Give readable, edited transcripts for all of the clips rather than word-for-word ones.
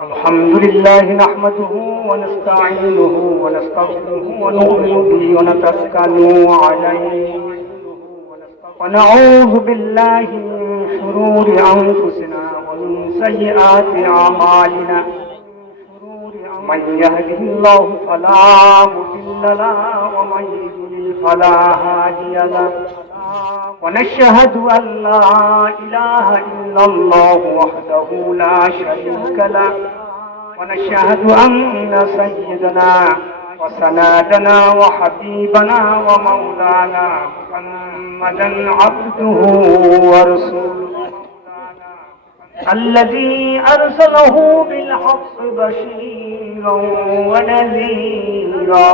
الحمد لله نحمده ونستعينه ونستغفره ونؤمن به ونتوكل عليه ونعوذ بالله من شرور أنفسنا ومن سيئات أعمالنا من يهده الله فلا مضل له ومن يضلل فلا هادي له ونشهد أن لا إله إلا الله وحده لا شريك له ونشهد أن سيدنا وسندنا وحبيبنا ومولانا محمدا عبده ورسوله الذي أرسله بالحق بشيرا ونذيرا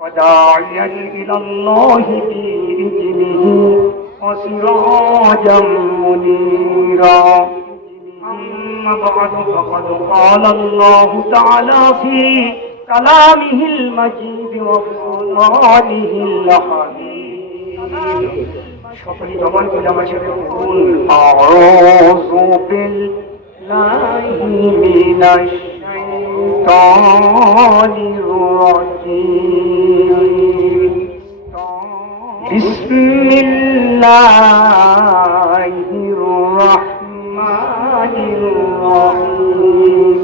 وداعيا إلى الله بإذنه وسراجا منيرا أما بعد فقد قال الله تعالى في كلامه المجيد وفرقانه الحميد সকল জবান খুলে আমার সাথে বলুন আউযু বিল্লাহি মিনাশ শাইতানির রাজীম বিসমিল্লাহির রাহমানির রাহিম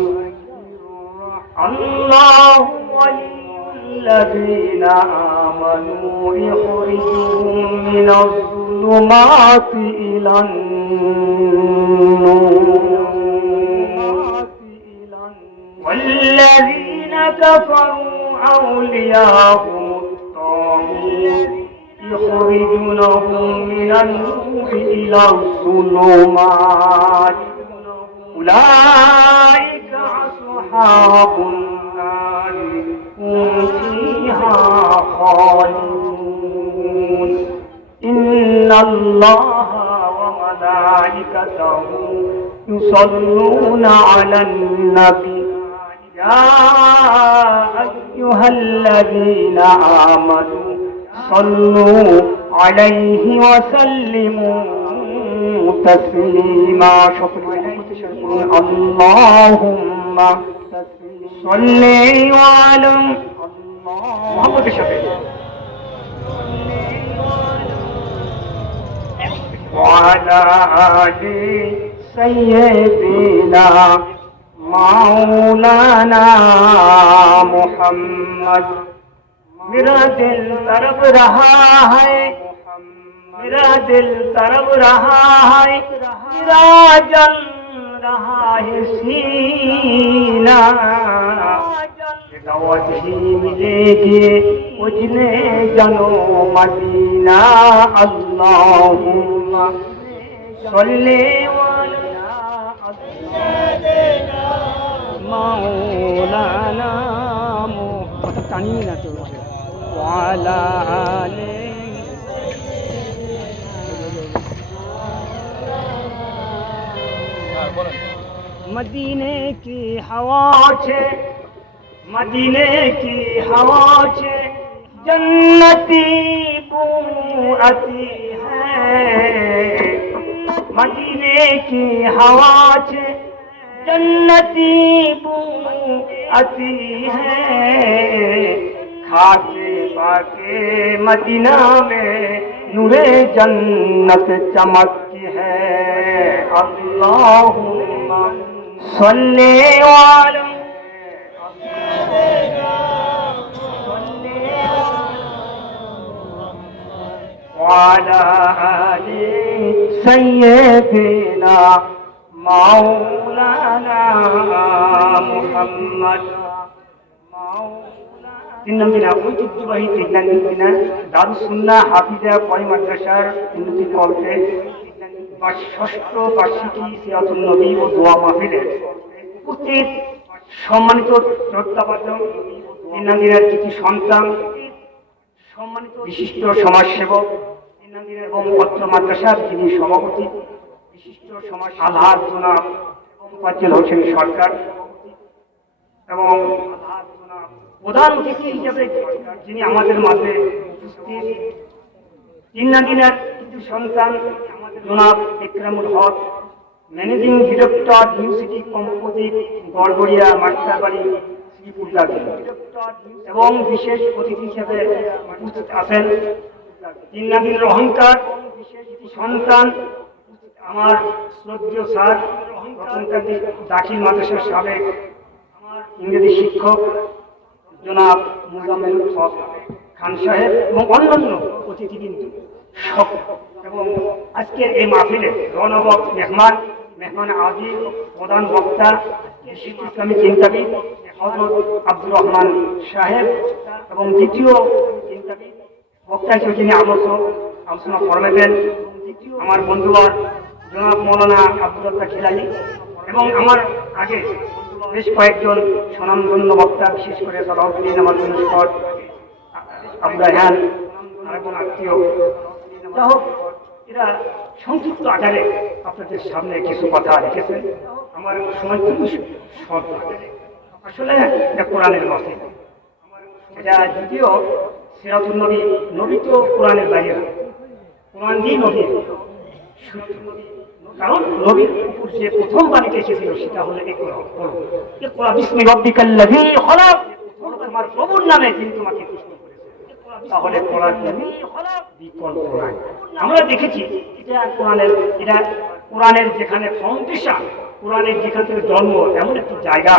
আল্লাহু ওয়ালিয়ুল্লাযীনা আমানু ইখরিজুহুম মিনাজ الظلمات إلى النور والذين كفروا أولياءهم الطاغوت يخرجونهم من النور إلى الظلمات أولئك أصحاب النار هم فيها خالدون إن الله وملائكته يصلون على النبي يا أيها الذين آمنوا صلوا عليه وسلموا تسليما اللهم صل على محمد شفيع وعلى آل سيدنا مولانا محمد मेरा दिल तरफ रहा है मेरा दिल तरफ रहा है मेरा जल रहा है सीना वही मिलेगी उजने जनो मदीना अल्लाहुम्मा सल्ली अला सय्यिदिना मौलाना मुहम्मद वाला आले मदीने की हवा छे मदीने की हवा छे जन्नती बू आती है मदीने की हवा छे जन्नती बू आती है खाके पाके मदीना में नूरे जन्नत चमकती है अल्लाहुम्मा सल्ली अला وعلى آل سيدنا مولانا محمد তিন নম্বর ঐতিহ্যবাহী তিননা দারুস সুন্নাহ হাফিজা পরি মাদ্রাসার উন্নতি কল্পে ষষ্ঠ বার্ষিকী সিরাতুন নবী ও দোয়া মাহফিলের উপস্থিত সম্মানিত শ্রদ্ধাভাজন তিননাঙ্গিরের কিছু সন্তান সম্মানিত বিশিষ্ট সমাজসেবক এবং পত্র মাদ্রাসার যিনি সভাপতি বিশিষ্ট সমাজ আলহাজ জনাব মুফাজ্জল হোসেন সরকার এবং আলহাজ জনাব প্রধান অতিথি হিসেবে যিনি আমাদের মাঝে উপস্থিত তিননাঙ্গিরের কিছু সন্তান জনাব Ikramul Haque managing director New City Composite Gorgoria Masterbari Sreepur দাবি এবং বিশেষ অতিথি হিসেবে উপস্থিত আছেন তিন নাদিনের অহংকার সন্তান আমার শ্রদ্ধেয় স্যার রতনকান্তি দাখিল মাদ্রাসার সাবেক ইংরেজি শিক্ষক জনাব মুজাম্মেল হক খান সাহেব এবং অন্যান্য অতিথিবৃন্দ সব এবং আজকের এই মাহফিলে রণবক মেহমান আজিজ প্রধান বক্তা বিশিষ্ট ইসলামী চিন্তাবিদ হযরত আব্দুর রহমান সাহেব এবং দ্বিতীয় চিন্তাবিদ বক্তা হিসেবে যিনি আলোচনা করবেন আমার বন্ধুবার জনাব মৌলানা আব্দুল রাজ্জাক খিলানি এবং আমার আগে বেশ কয়েকজন স্বনামধন্য বক্তা, বিশেষ করে সালাউদ্দিন আমার জনস্কর আবু রায়হান আরেকজন আত্মীয়। যা হোক, এরা সংক্ষিপ্ত আকারে আপনাদের সামনে কিছু কথা রেখেছেন। আমার সময় খুবই স্বল্প, আসলে এটা কোরআনের মতে। এটা যদিও সিরাতুন নবী, নবী তো কোরআনের বাইরে না, কোরআন দিয়ে নবী, কারণ নবীর উপর যে প্রথম বাণীটা এসেছিল সেটা হলো ইকরা বিসমি রাব্বিকাল্লাযী খলাক, তোমার প্রভুর নামে যিনি তোমাকে সৃষ্টি করেছেন। তাহলে পড়ার বিকল্প নাই। আমরা দেখেছি এটা কোরআনের যেখানে ফাউন্ডেশন, কোরআনের যেখান থেকে জন্ম, এমন একটি জায়গা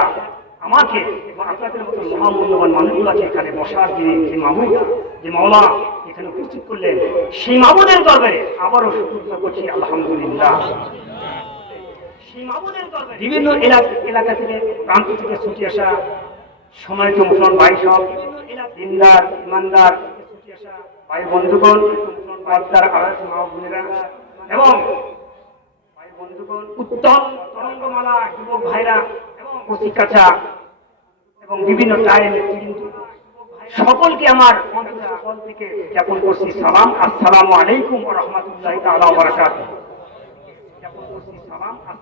আমাকে আপনাদের মতো মহামূল্যবান মানুষগুলাকে এখানে বসার যে মাহবুব, যে মাওলা এখানে উপস্থিত করলেন, সেই মাহবুবের দরবারে আবারও শুকরিয়া করছি আলহামদুলিল্লাহ। সেই মাহবুবের দরবারে বিভিন্ন এলাকা থেকে, প্রান্ত থেকে ছুটে আসা সম্মানিত মুসলমান ভাই সব, দিনদার ইমানদার ছুটে আসা ভাই বন্ধুগণ, পর্দার আড়াল মা বোনেরা এবং ভাই বন্ধুগণ, উত্তম তরঙ্গমালা যুবক ভাইরা এবং কচিকাচা এবং বিভিন্ন টাইম কিন্তু সকলকে আমার অন্তর থেকে জ্ঞাপন করছি সালাম, আসসালামু আলাইকুম ওয়া রাহমাতুল্লাহি তাআলা ওয়া বারাকাতুহু।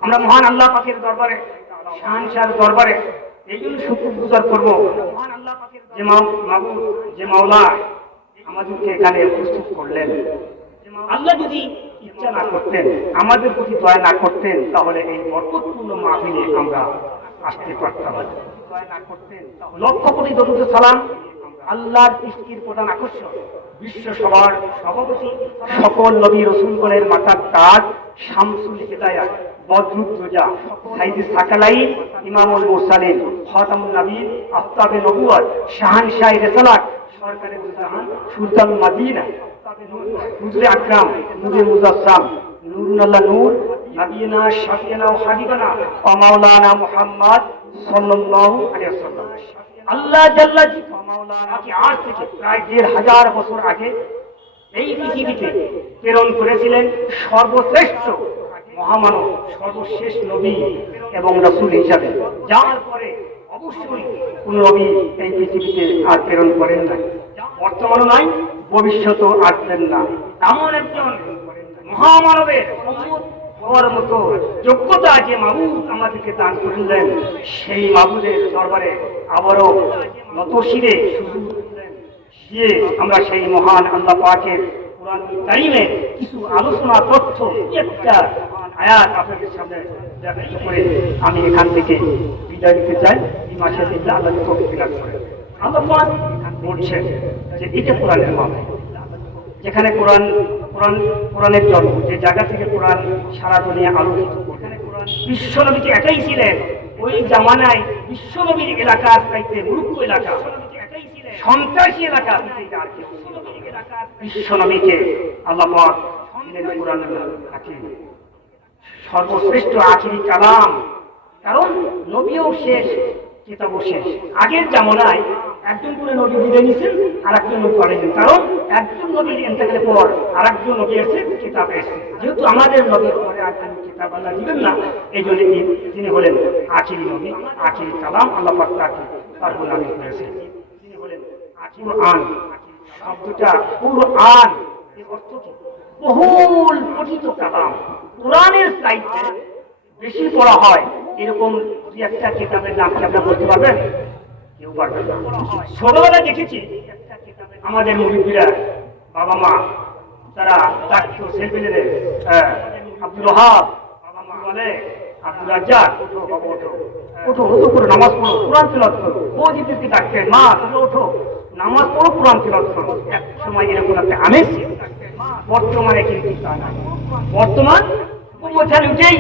আমরা মহান আল্লাহ পাকের দরবারে, শাহনশাহর দরবারে এই জন্য শুকরগুজার করব, মহান আল্লাহ পাকের যে মাবুদ, যে মাওলা আমাদেরকে এখানে উপস্থিত করলেন। আল্লাহ যদি ইচ্ছা না করতেন, আমাদের প্রতি দয়া না করতেন, তাহলে এই বরকতপূর্ণ মাহফিলে আমরা আসতে পারতাম না। লক্ষ কোটি দরুদ সালাম আল্লাহর সৃষ্টির প্রধান আকর্ষণ, বিশ্ব সভার সভাপতি, সকল নবী রাসূলগণের মাথার তাজ, শামসুল হিদায়াত, বদরুদ্দোজা, সাইয়্যিদ সাকালাইন, ইমামুল মুরসালিন, খাতামুন নবীয়্যিন, আফতাবে নবুওয়াত, শাহানশাহে রিসালাত, সরকারে জাহান, সুলতান মাদিনা, হুজুরে আকরাম, নূরে মুজাসসাম, নূরুল্লাহ নূর, নবিয়না শাফিয়ানা ওয়া হাবিবানা ওয়া মাওলানা মুহাম্মদ সাল্লাল্লাহু আলাইহি ওয়াসাল্লাম। আল্লাহ জাল্লা মাওলানাকে আজ থেকে প্রায় ১৫০০ বছর আগে এই পৃথিবীতে প্রেরণ করেছিলেন সর্বশ্রেষ্ঠ মহামানব, সর্বশেষ নবী এবং রাসূল হিসাবে, যার পরে অবশ্যই কোন নবী এই পৃথিবীতে আর প্রেরণ করেন নাই, বর্তমানও নাই, ভবিষ্যতেও আসবেন না। এমন একজন মহামানবের উম্মত হওয়ার মতো যোগ্যতা যে মাবুদ আমাদেরকে দান করলেন, সেই মাবুদের দরবারে আবারও নতশিরে দিয়ে আমরা সেই মহান আল্লাহ পাকের কুরআনুল কারীমের কিছু আলোচনা, তথ্য, একটা আয়াত আপনাদের সামনে ব্যক্ত করে আমি এখান থেকে বিদায় নিতে চাই। এই মাসে দিল্লা আল্লাহ তৌফিক দান করেন। আল্লাহ পাক বলছেন যে এটা কোরআনের মাহফিল, যেখানে কোরআনের জন্ম, যে জায়গা থেকে কোরআন সারা দুনিয়া আলোকিত করলেন। বিশ্বনবীকে একাই ছিলেন ওই জামানায়, বিশ্বনবীর এলাকার চাইতে মুরুক্ষ এলাকা, সন্ত্রাসী এলাকা, বিশ্বনবীকে আল্লাহ পাক দিলেন কোরআনুল হাকীম, সর্বশ্রেষ্ঠ আখিরি কালাম। কারণ নবীও শেষ, কিতাবও শেষ। আগের জামানায় একজন করে নবী বিদায় নিয়েছেন, আর একজন নবী পাঠাইছেন। কারণ একজন নবীর ইন্তেকালের পর আর একজন নবী এসে কিতাব এসেছে। যেহেতু আমাদের নবীর পরে আর কোনো কিতাব আল্লাহ দিবেন না, এই জন্য তিনি হলেন আখিরি নবী, আখিরি কালাম। আল্লাহ পাক তার গোলামি করেছেন, তিনি হলেন আখির আন। শব্দটা কুরআন, এর অর্থ কি? বহুল পঠিত কালাম। কোরআনের চাইতে বেশি পড়া হয় এরকম দুই একটা কিতাবের নাম কি আপনারা বলতে পারবেন? কেউ পারবেন না। ছোটবেলায় দেখেছি আমাদের মুরিদরা, বাবা মা, তারা ডাক্তার ছেলেমেয়েদের আব্দুল ওয়াহাব, বাবা মা বলে আব্দুল রাজ্জাক ওঠো বাবা ওঠো, ওঠো ওঠো করে নামাজ পড়ো, কোরআন তিলাওয়াত করো। বৌদিদেরকে ডাকতেন, মা তুমি ওঠো নামাজ পড়ো, কোরআন তিলাওয়াত করো। এক সময় এরকম একটা আমেজ ছিল। বর্তমানে কিন্তু তা নাই। বর্তমান মোছার উঠেই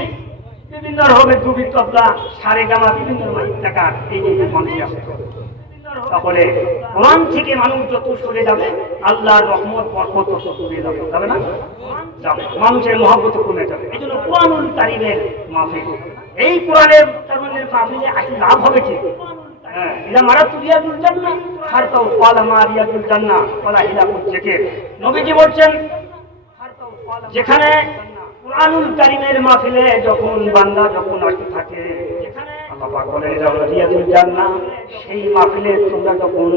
বিভিন্ন রকমের দুবি তবলা সারে গামা বিভিন্ন টাকা এই যে মানুষ আসে। তাহলে কোরআন থেকে মানুষ যত সরে যাবে আল্লাহর রহমত বরকত তত দূরে যাবে না, যাবে। মানুষের মহব্বত কমে যাবে। এই জন্য কোরআনুল কারীমের মাহফিল, এই কোরআনের কারণের মাহফিলে আসলে লাভ হবে কি? হ্যাঁ, ইলা মারাতু রিয়াজুল জান্নাহ ফারতাউ ওয়ালা মা রিয়াজুল জান্নাহ ওয়ালা হিলাকুল জিকির। নবীজি বলছেন যেখানে কোরআনুল কারীমের মাহফিলে যখন বান্দা যখন আসতে থাকে, আল্লাহ পাক বলেন এটা হলো রিয়াজুল জান্নাহ, সেই মাহফিলে তোমরা যখন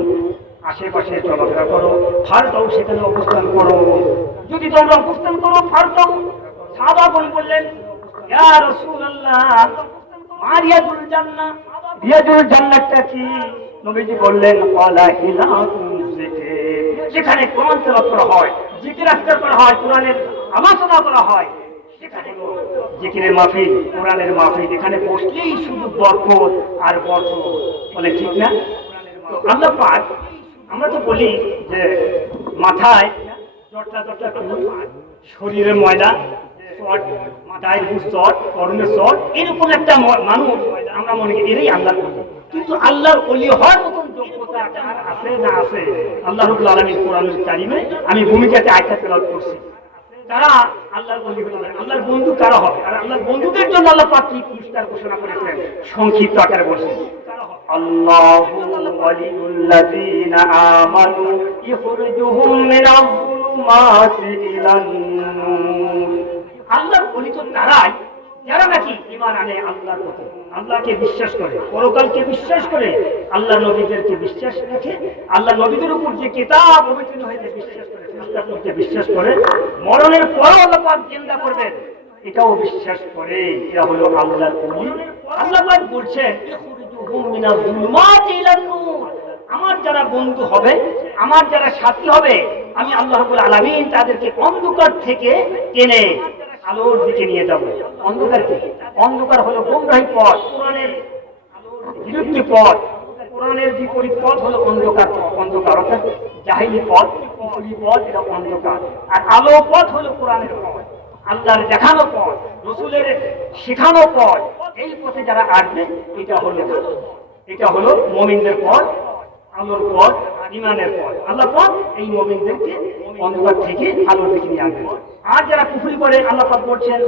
আশেপাশে চলাফেরা করো, ফারতাও সেখানে অবস্থান করো। যদি তোমরা অবস্থান করো ফারতাও, সাহাবাগণ বললেন ইয়া রাসূলুল্লাহ মা রিয়াজুল জান্নাহ, রিয়াজুল জান্নাহটা কি? নবীজি বললেন ওয়ালা হিলাকুল জিকির, যেখানে কোরআন তেলাওয়াত করা হয়, জিকির আজকার করা হয়, কোরআনের আলোচনা করা হয়, সেখানে জিকিরের মাহফিল, কোরআনের মাহফিল। এখানে বসলেই শুধু বরকত আর বরকত, বলে ঠিক না? তো আল্লাহ পাক, আমরা তো বলি যে মাথায় জটলা জটলা শরীরের ময়লা চট, মাথায় চট, করণের চট, এরকম একটা মানুষ আমরা মনে করি এরই আল্লাহর ওলি। কিন্তু আল্লাহর ওলি হওয়ার মতন যোগ্যতা কার আছে না আছে? আল্লাহ রাব্বুল আলামিন কোরআনুল কারীমে, আমি ভূমিকাতে আয়াত তেলাওয়াত করছি, তারা আল্লাহর বন্ধু হবে। আল্লাহর বন্ধু কারা হবে? আর আল্লাহর বন্ধুদের জন্য আল্লাহ পাক কি পুরস্কার ঘোষণা করেছেন সংক্ষিপ্ত আকারে বলছেন, আল্লাহু ওয়ালিউল্লাযীনা আমানু ইখরিজুহুম মিনাজ যুলুমাতি ইলান নূর। আল্লাহর ওলি তো তারাই যারা নাকি ঈমান আনে আল্লাহর প্রতি, আল্লাহকে বিশ্বাস করে, পরকালকে বিশ্বাস করে, আল্লাহ নবীদেরকে বিশ্বাস রাখে, আল্লাহ নবীদের উপর যে কিতাব অবতীর্ণ হয়েছে বিশ্বাস করে, ফেরেশতাদেরকে বিশ্বাস করে, মরণের পরও আল্লাহ পাক জিন্দা করবেন এটাও বিশ্বাস করে। এরা হলো আল্লাহর ওলি। আল্লাহ পাক বলছেন ইখরিজুহুম মিনাজ যুলুমাতি ইলান নূর, আমার যারা বন্ধু হবে, আমার যারা সাথী হবে, আমি আল্লাহ রাব্বুল আলামিন তাদেরকে অন্ধকার থেকে টেনে আলোর দিকে নিয়ে যাব। অন্ধকার কি? অন্ধকার হলো গোমরাহি পথ, কোরআনের বিরুদ্ধে পথ। কোরআনের বিপরীত পথ হলো অন্ধকার পথ। অন্ধকার অর্থাৎ জাহিলি পথ, কুফরি পথ, এটা অন্ধকার। আর আলো পথ হলো কোরআনের পথ, আল্লাহর দেখানো পথ, রাসূলের শেখানো পথ। এই পথে যারা আসবে এটা হলো মুমিনদের পথ, আলোর পথ, ঈমানের পথ। আল্লাহ পথ এই মুমিনদেরকে অন্ধকার থেকে আলোর দিকে নিয়ে আসবে। আর যারা কুফরি করে আল্লাহ পাক বলছেন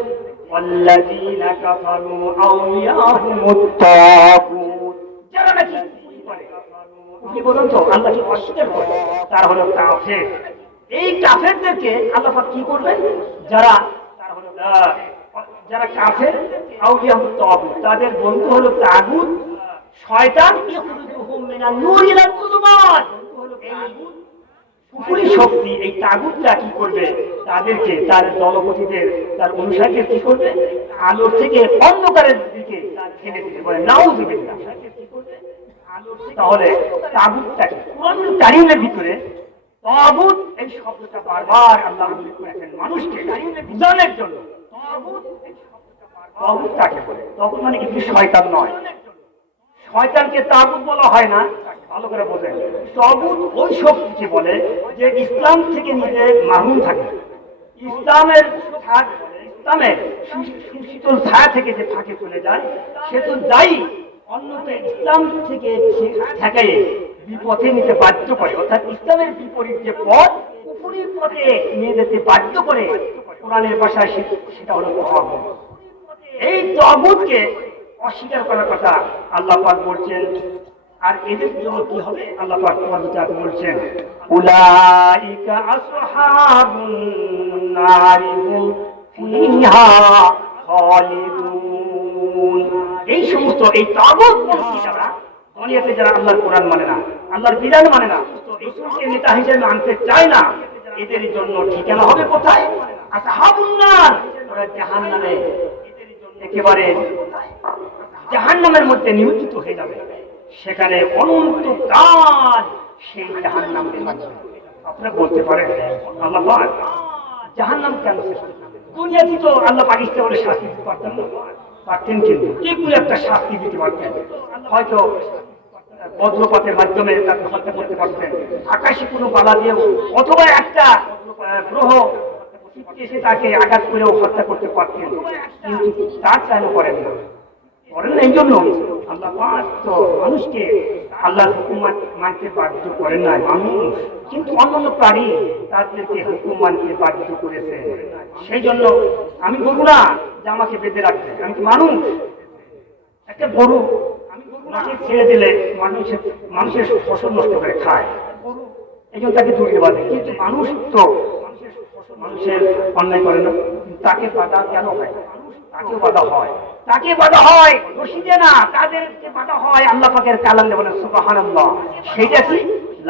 ওয়াল্লাযীনা কাফারু আউলিয়াহুমুত তাগুত, যারা নাকি কুফরি করে, কুফরি পর্যন্ত আল্লাহকে অস্বীকার করে, তারা হলো কাফের। এই কাফেরদেরকে আল্লাহ পাক কি করবেন? যারা কাফের আউলিয়াহুমুত তাগুত, তাদের বন্ধু হলো তাগুত, শয়তান। ইখরিজুহুম মিনান নূর ইলা যুলুমাত, কুফরি শক্তি এই তাগুতরা কি করবে? তাদেরকে, তার দলপতিদের, তার অনুসারীদের কি করবে? আলোর থেকে অন্ধকারের দিকে ঠেলে দিতে পারে। নাউযুবিল্লাহ। তাহলে তাগুতটা কি? কোরআনুল কারীমের ভিতরে তাগুত এই শব্দটা বারবার আল্লাহ উল্লেখ করেছেন মানুষকে বুঝানোর জন্য। তাগুত কাকে বলে? তাগুত মানে ইবলিস, শয়তান নয়। শয়তানকে তাগুত বলা হয় না, ভালো করে বোঝেন। তাগুত ওই শক্তিকে বলে যে ইসলাম থেকে নিজে মাহরুম থাকে, ইসলামের সুশীতল ছায়া থেকে যে থাকে চলে যায়, সে তো যাই অন্যতে ইসলাম থেকে ঠেকাইয়ে বিপথে নিতে বাধ্য করে। অর্থাৎ ইসলামের বিপরীত যে পথ, কুফরি পথে নিয়ে যেতে বাধ্য করে, কোরআনের ভাষায় সেটা হলো তাগুত। এই তাগুতকে অস্বীকার করার কথা আল্লাহ পাক বলছেন। আর এদের জন্য কি হবে? আল্লাহ পাক কোরআনে বলছেন উলাইকা আসহাবুন নারি হুম ফিহা খালিদুন। এই সমস্ত এই তাগুতপন্থী যারা দুনিয়াতে, যারা আল্লাহর কোরআন মানে না, আল্লাহর বিধান মানে না, রাসূলকে নেতা হিসেবে মানতে চায় না, এদের জন্য ঠিকানা হবে কোথায়? আসহাবুন নার, ওরা জাহান্নামে, একেবারে জাহান্নামের মধ্যে নিমজ্জিত হয়ে যাবে। সেখানে অনন্তকাল সেই জাহান্নামে থাকবে। আপনারা বলতে পারেন আল্লাহ পাক জাহান্নাম কেন সৃষ্টি করলেন? দুনিয়াতে তো আল্লাহ পাকিস্তান বলে শাস্তি দিতে পারতেন না, পারতেন, কিন্তু যে কোনো একটা শাস্তি দিতে পারতেন। হয়তো বজ্রপাতের মাধ্যমে তাকে হত্যা করতে পারতেন, আকাশে কোনো বালা দিয়েও, অথবা একটা গ্রহ এসে তাকে আঘাত করেও হত্যা করতে পারতেন, কিন্তু তার কেন করেন না? করেন না এই জন্য আল্লাহ পাক তো মানুষকে আল্লাহর হুকুম মানতে বাধ্য করেন না মানুষ, কিন্তু অন্যান্য প্রাণী তাদেরকে হুকুম মানতে বাধ্য করেছে। সেই জন্য আমি বলবো না যে আমাকে বেঁধে রাখতে, আমি তো মানুষ। একটা গরু মাঠে ছেড়ে দিলে মানুষের ফসল নষ্ট করে খায়, এই জন্য তাকে দূরে বাঁধে। কিন্তু মানুষ তো মানুষের অন্যায় করে না, তাকে বাধা কেন হয়? তাকেও বাধা হয়, তাকে বাধা হয় রশি দিয়ে না, তাদেরকে বাধা হয় আল্লাহ পাকের কালাম দিয়ে বলেন সুবহানাল্লাহ। সেইটা কি?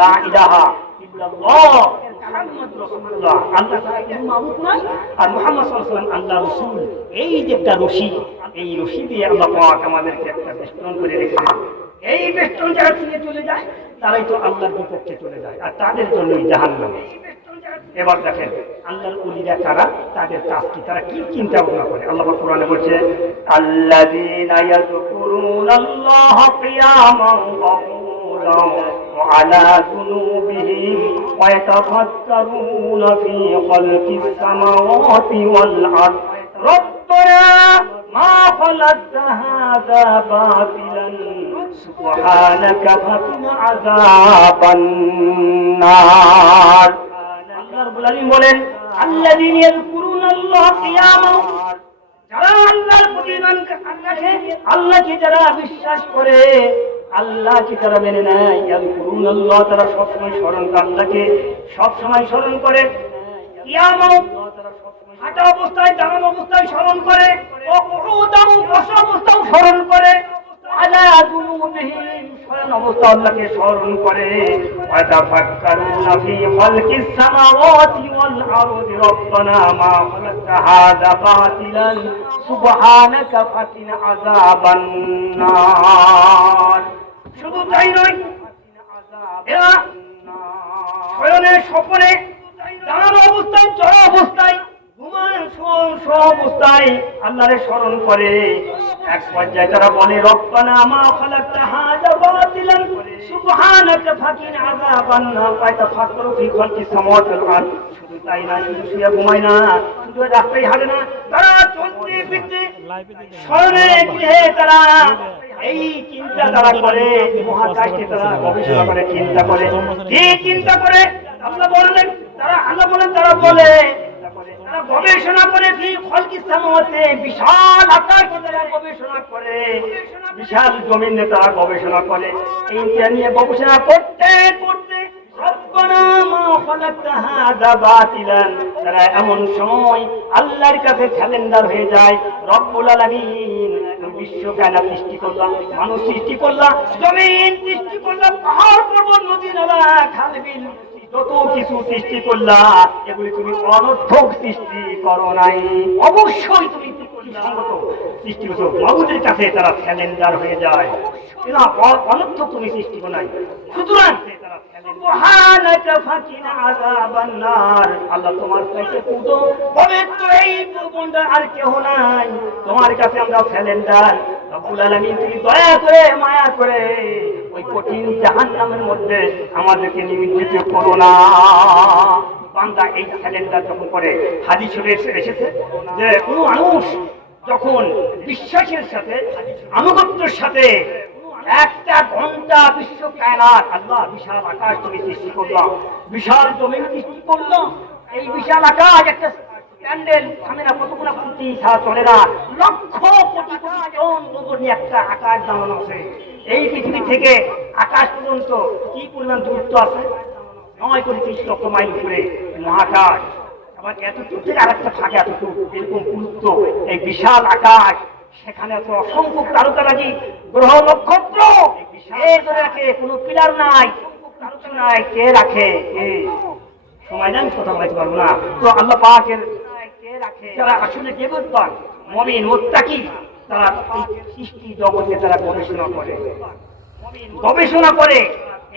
লা ইলাহা ইল্লাল্লাহ মুহাম্মাদুর রাসূলুল্লাহ। আল্লাহ ছাড়া কোনো মাবুদ নাই, আর মুহাম্মদ সাল্লাল্লাহু আলাইহি ওয়াসাল্লাম আল্লাহর রাসূল। এই যে একটা রশি, এই রশি দিয়ে আল্লাহ পাক আমাদেরকে একটা বেষ্টন করে রেখেছেন। এই বেষ্টন যারা ছিঁড়ে চলে যায় তারাই তো আল্লাহর বিপক্ষে চলে যায়, আর তাদের জন্যই জাহান্নাম। এবার দেখেন আল্লাহর ওলিরা কারা, তাদের কাজ কি, তারা কি চিন্তা ভাবনা করে। আল্লাহ পাক কোরআনে বলছে আল্লাযীনা ইয়াযকুরুনাল্লাহা কিয়ামান ওয়া কুউদান ওয়া আলা জুনুবিহিম ওয়া ইয়াতাফাক্কারুনা ফী খালকিস সামাওয়াতি ওয়াল আরদ রব্বানা মা খালাকতা হাযা বাতিলান সুবহানাকা ফাকিনা আযাবান নার। বলেন আল্লাযীনা ইয়াযকুরুনাল্লাহা কিয়ামান, যারা আল্লাহর প্রতিমান আল্লাহকে যারা বিশ্বাস করে, আল্লাহকে যারা মেনে নেয়, ইয়াযকুরুনাল্লাহ তারা সবসময় স্মরণ করে, আল্লাহকে সবসময় স্মরণ করে। কিয়ামান হাঁটা অবস্থায়, দাঁড়ানো অবস্থায় স্মরণ করে, কুউদান বসা অবস্থায় স্মরণ করে, আলা জুনুবিহিম স্মরণ অবস্থা আল্লাহকে স্মরণ করে, ওয়া তাফাক্কারুনা ফী খালকিস সামাওয়াতি ওয়াল আরদি রব্বানা মা খালাকতা হাযা বাতিলান সুবহানাকা ফাকিনা আযাবান নার। শুধু তাই নয়, এরা শয়নে স্বপ্নে, দাঁড়ানো অবস্থায়, চলা অবস্থায়, অবস্থায় আল্লাহরে স্মরণ করে। এক পর্যায়ে তারা বলে রব্বানা মা খালাকতা হাযা বাতিলান সুবহানাকা ফাকিনা আযাবান নার ওয়া তাফাক্কারু ফী খালকিস সামাওয়াতি ওয়াল আরদ। শুধু তাই না, শুধু শুয়ে ঘুমায় না, শুধু রাস্তায় হাঁটে না, তারা চলতে ফিরতে স্মরণে গৃহে তারা এই চিন্তা তারা করে, মহাকাশকে তারা গবেষণা করে, চিন্তা করে। কি চিন্তা করে? আল্লাহ বলেন তারা বলে তারা গবেষণা করে, ফী খালকিস সামাওয়াতি বিশাল আকাশে তারা গবেষণা করে, বিশাল জমিনে তারা গবেষণা করে। এইটা নিয়ে গবেষণা করতে করতে রব্বানা মা খালাকতা হাযা বাতিলান, তারা এমন সময় আল্লাহর কাছে স্যালেন্ডার হয়ে যায়। রব্বুল আলামিন, বিশ্ব কেন সৃষ্টি করলাম, মানুষ সৃষ্টি করলাম, জমিন সৃষ্টি করলাম, পাহাড় পর্বত নদী নালা খাল বিল যত কিছু সৃষ্টি করলা, এগুলি তুমি অনর্থক সৃষ্টি করো নাই, অবশ্যই তুমি যুক্তিসঙ্গত সৃষ্টি করছো। মাবুদের কাছে তারা স্যালেন্ডার হয়ে যায়, এরা অনর্থক তুমি সৃষ্টি করো নাই। সুতরাং সুবহানাকা ফাকিনা আযাবান নার, আল্লাহ তোমার কাছে পুজো পবিত্র এই বন্দা আর কেউ নাই, তোমার কাছে আমরা স্যালেন্ডার। রব্বুল আলামিন তুমি দয়া করে মায়া করে ওই কঠিন জাহান্নামের মধ্যে আমাদেরকে নিমজ্জিত করো না। বান্দা এই স্যালেন্ডার যখন করে, হাদিস শরীফে এসেছে যে কোনো মানুষ যখন বিশ্বাসের সাথে, আনুগত্যের সাথে একটা ঘন্টা বিশ্ব কায়নাত, আল্লাহ বিশাল আকাশ তুমি সৃষ্টি করলাম, বিশাল জমিন সৃষ্টি করলাম, এই বিশাল আকাশ একটা প্যান্ডেল সামনে না, কতগুলো কোটি ছাড়া চলে না, লক্ষ কোটি কোটি জন ওপর নিয়ে একটা আকাশ দাঁড়ানো আছে। এই পৃথিবী থেকে আকাশ পর্যন্ত কি পরিমাণ দূরত্ব আছে? 9 কোটি 30 লক্ষ মাইল ঘুরে মহাকাশ। আবার এতটুকু থেকে আরেকটা থাকে এতটুকু, এরকম পুরুত্ব এই বিশাল আকাশ, সেখানে তো অসংখ্য তারকারাজি, গ্রহ নক্ষত্র, এর ধরে রাখে কোনো পিলার নাই, কিছু নাই, কে রাখে? কে? সময় জানি কথা বলতে পারবো না। তো আল্লাহ পাকের যারা আসলে দেবতান, মুমিন, মুত্তাকি, তারা সৃষ্টি জগতে তারা গবেষণা করে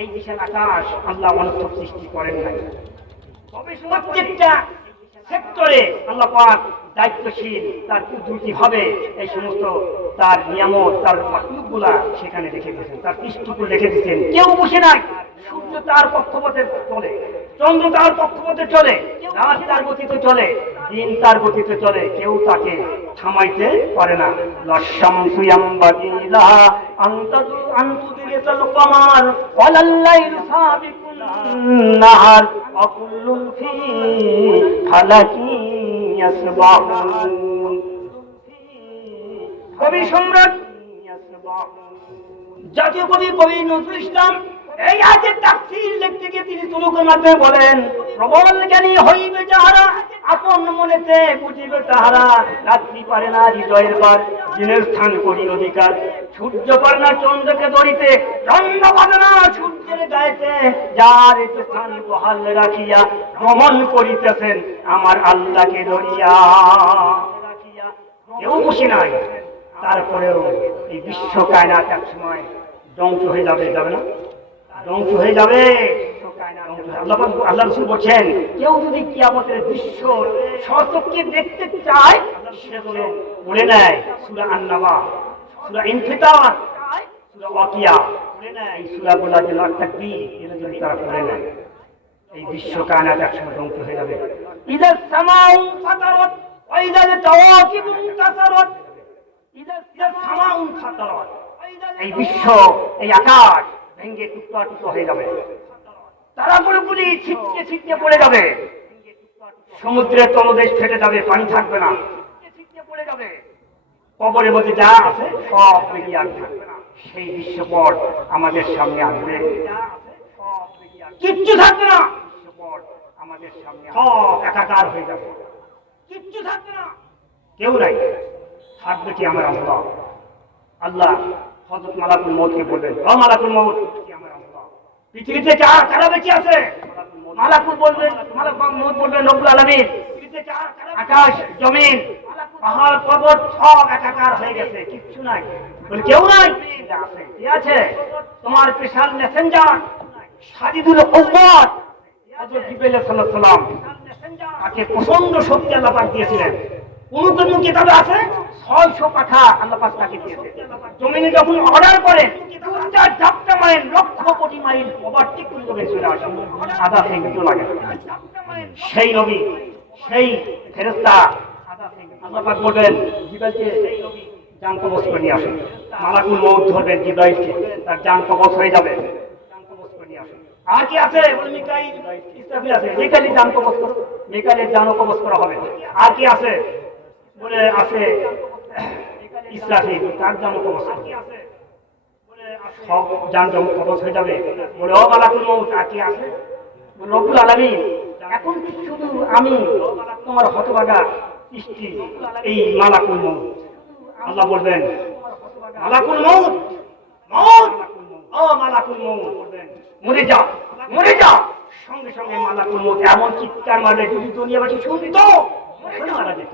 এই বিশাল আকাশ আল্লাহ অনর্থক সৃষ্টি করেন নাই। প্রত্যেকটা সেক্টরে আল্লাহ পাক দায়িত্বশীল তার কুদরতি ভাবে এই সমস্ত তার নিয়ামত তার মাকলুকগুলা সেখানে রেখে দিয়েছেন, তার পৃষ্ঠপোষক রেখে দিয়েছেন। কেউ বসে নাই, সূর্য তার কক্ষপথে চলে, চন্দ্র তার কক্ষপথে চলে, রাত তার গতিতে চলে, দিন তার গতিতে চলে, কেউ তাকে থামাইতে পারে না। লাশামসু ইয়ামবাগিলা আনতুদরিকাল কমার ওয়ালাল লাইলু সাবিকুন নাহার ওয়া কুল্লুন ফি ফালাকি ইয়াসবাহুন। কবি সম্রাট জাতীয় কবি কবি নজরুল ইসলাম এই আয়াতের তাফসীর লিখতে গিয়ে তিনি তুলুকের মাধ্যমে বলেন, প্রবল জ্ঞানী হইবে যাহারা, আপন মনেতে বুঝিবে তাহারা, রাত্রি পারে না হৃদয়ের বার, দিনের স্থান করি অধিকার, সূর্য পারে না চন্দ্রকে ধরিতে, চন্দ্র পারে না সূর্যের গায়েতে, যার স্থান বহাল রাখিয়া ভ্রমণ করিতেছেন আমার আল্লাহকে ধরিয়া। কেউ বসে নাই, তারপরেও এই বিশ্ব কায়নাত এক সময় ধ্বংস হয়ে যাবে, যাবে না? ধ্বংস হয়ে যাবে। আল্লাহ রাসূল বলেন, কেউ যদি কিয়ামতের দৃশ্য সচক্ষে দেখতে চায় সে যেন পড়ে নেয় সূরা আন-নাবা, সূরা ইনফিতার, সূরা ওয়াকিয়া, পড়ে নেয় এই সূরাগুলো যেন তাকবীর এর যদি তারা পড়ে নেয়, এই বিশ্ব কায়নাত একসময় ধ্বংস হয়ে যাবে। ইযা সামাউ ফাতারাত ওয়া ইযা তাওয়াকিবু তাসারাত, ইযা সামাউ ফাতারাত, এই বিশ্ব এই আকাশ ভেঙে টুকরা টুকরা হয়ে যাবে, তারাগুলি ছিটকে ছিটকে পড়ে যাবে, সমুদ্রের তলদেশ ফেটে যাবে, পানি থাকবে না, ছিটকে পড়ে যাবে, কবরের মধ্যে যা আছে সব বেরিয়ে আসবে, সেই দৃশ্যপট আমাদের সামনে আসবে, কিচ্ছু থাকবে না, দৃশ্যপট আমাদের সামনে সব একাকার হয়ে যাবে, কিচ্ছু থাকবে না, কেউ নাই, থাকবে কি আমার আল্লাহ। আল্লাহ হযরত মালাকুল মউতকে বলবেন, ও মালাকুল মউত, পৃথিবীতে কারা বেঁচে আছে? মালাকুল বলবেন, মালাকুল মউত বলবেন, রব্বুল আলামিন, আকাশ জমিন পাহাড় পর্বত সব একাকার হয়ে গেছে, কিচ্ছু নাই, বলে কেউ নাই, আছে কি আছে? তোমার স্পেশাল মেসেঞ্জার সাদিদুল উম্মাত হযরত জিবরাইল সাল্লাল্লাহু আলাইহি সাল্লাম তাকে প্রচন্ড শক্তি আল্লাহ পাক দিয়েছিলেন। কোন কিতাবে আছে 600 পাখা আল্লাহ পাক তাকে দিয়েছেন। জমিনে যখন অর্ডার করেন দুটা ঝাপটা মারেন, লক্ষ কোটি মাইল ওভারটেক করে চলে আসেন, আধা সেকেন্ড লাগে। সেই নবী সেই ফেরেশতা আল্লাহ পাক বলবেন জিবরাইলকে জান কবজ করে নিয়ে আসেন, মালাকুল মউত ধরবেন জিবরাইলকে, তার জান কবজ হয়ে যাবে, জান কবজ করে নিয়ে আসেন। আর কি আছে? বলে মিকাইল ইসরাফিল আছে, মিকাইলের জান কবজ করো, মিকাইলের জান কবজ করা হবে। আর কি আছে? বলে আছে ইসরাফিল, তার জান কবজ করো, সব জান কবজ হয়ে যাবে। বলে ও মালাকুল মউত, আর কি আছে? বলে রব্বুল আলামিন, এখন শুধু আমি তোমার হতভাগা সৃষ্টি এই মালাকুল মউত। আল্লাহ বলবেন মালাকুল মউত, মউত, ও মালাকুল মউত, মরে যা, মরে যা। সঙ্গে সঙ্গে মালাকুল মউত এমন চিৎকার মারবে, যদি দুনিয়াবাসী শুনতো মারা যেত।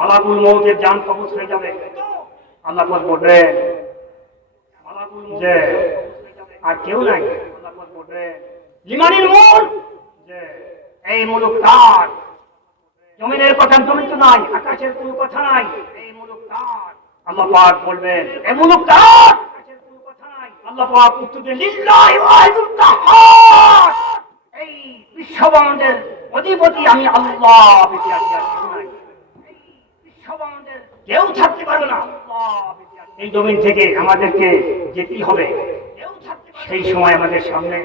মালাকুল মউতের জান কবজ হয়ে যাবে। আল্লাহ বলবেন যে আর কেউ নাই, লিমানিল মুলক, যে এই মুলক কার? জমিনের কথা জমি তো নাই, আকাশের কোনো কথা নাই, এই মুলক কার? আল্লাহ পাক বলবেন এই মুলক কার? আকাশের কোনো কথা নাই। আল্লাহ পাক উত্তর দেন লিল্লাহি ওয়াহিদুল কাহ্হার, এই বিশ্বব্রহ্মাণ্ডের অধিপতি আমি আল্লাহ, বেঁচে আছি, আর কেউ নাই, এই বিশ্বব্রহ্মাণ্ডের কেউ থাকতে পারবে না। এই জমিন থেকে আমাদেরকে যেতেই হবে, সেই সময় আমাদের সামনে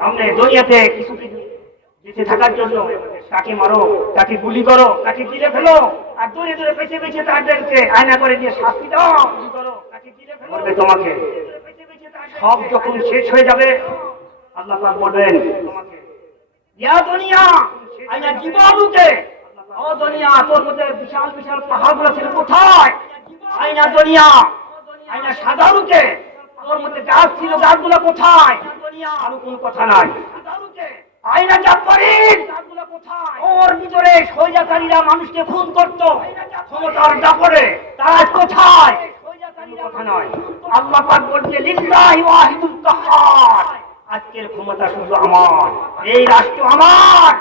সামনে দুনিয়াতে কিছু বেঁচে থাকার জন্য তাকে মারো, তাকে গুলি করো, তাকে গিলে ফেলো, আর দূরে দূরে বেঁচে বেঁচে তাদেরকে আয়না করে দিয়ে শাস্তি দাও, বলবে তোমাকে। সব যখন শেষ হয়ে যাবে আল্লাহ পাক বলবেন ইয়া দুনিয়া আয়না জিবালুকে, ও দুনিয়া তোর মধ্যে বিশাল বিশাল পাহাড়গুলো ছিল কোথায়? আয়না দুনিয়া, আয়না সাদারুকে, তোর মধ্যে গাছ ছিল গাছগুলো কোথায়? আর কোনো কথা নাই। আয়না জাব্বারিন, ওর ভিতরে স্বৈরাচারীরা মানুষকে খুন করত ক্ষমতার দাপটে, তারা কোথায়? কথা নয়। আল্লাহ পাক বলছে লিল্লাহি ওয়াহিদুল কাহ্হার, আজকের ক্ষমতা শুধু আমার, এই রাষ্ট্র আমার,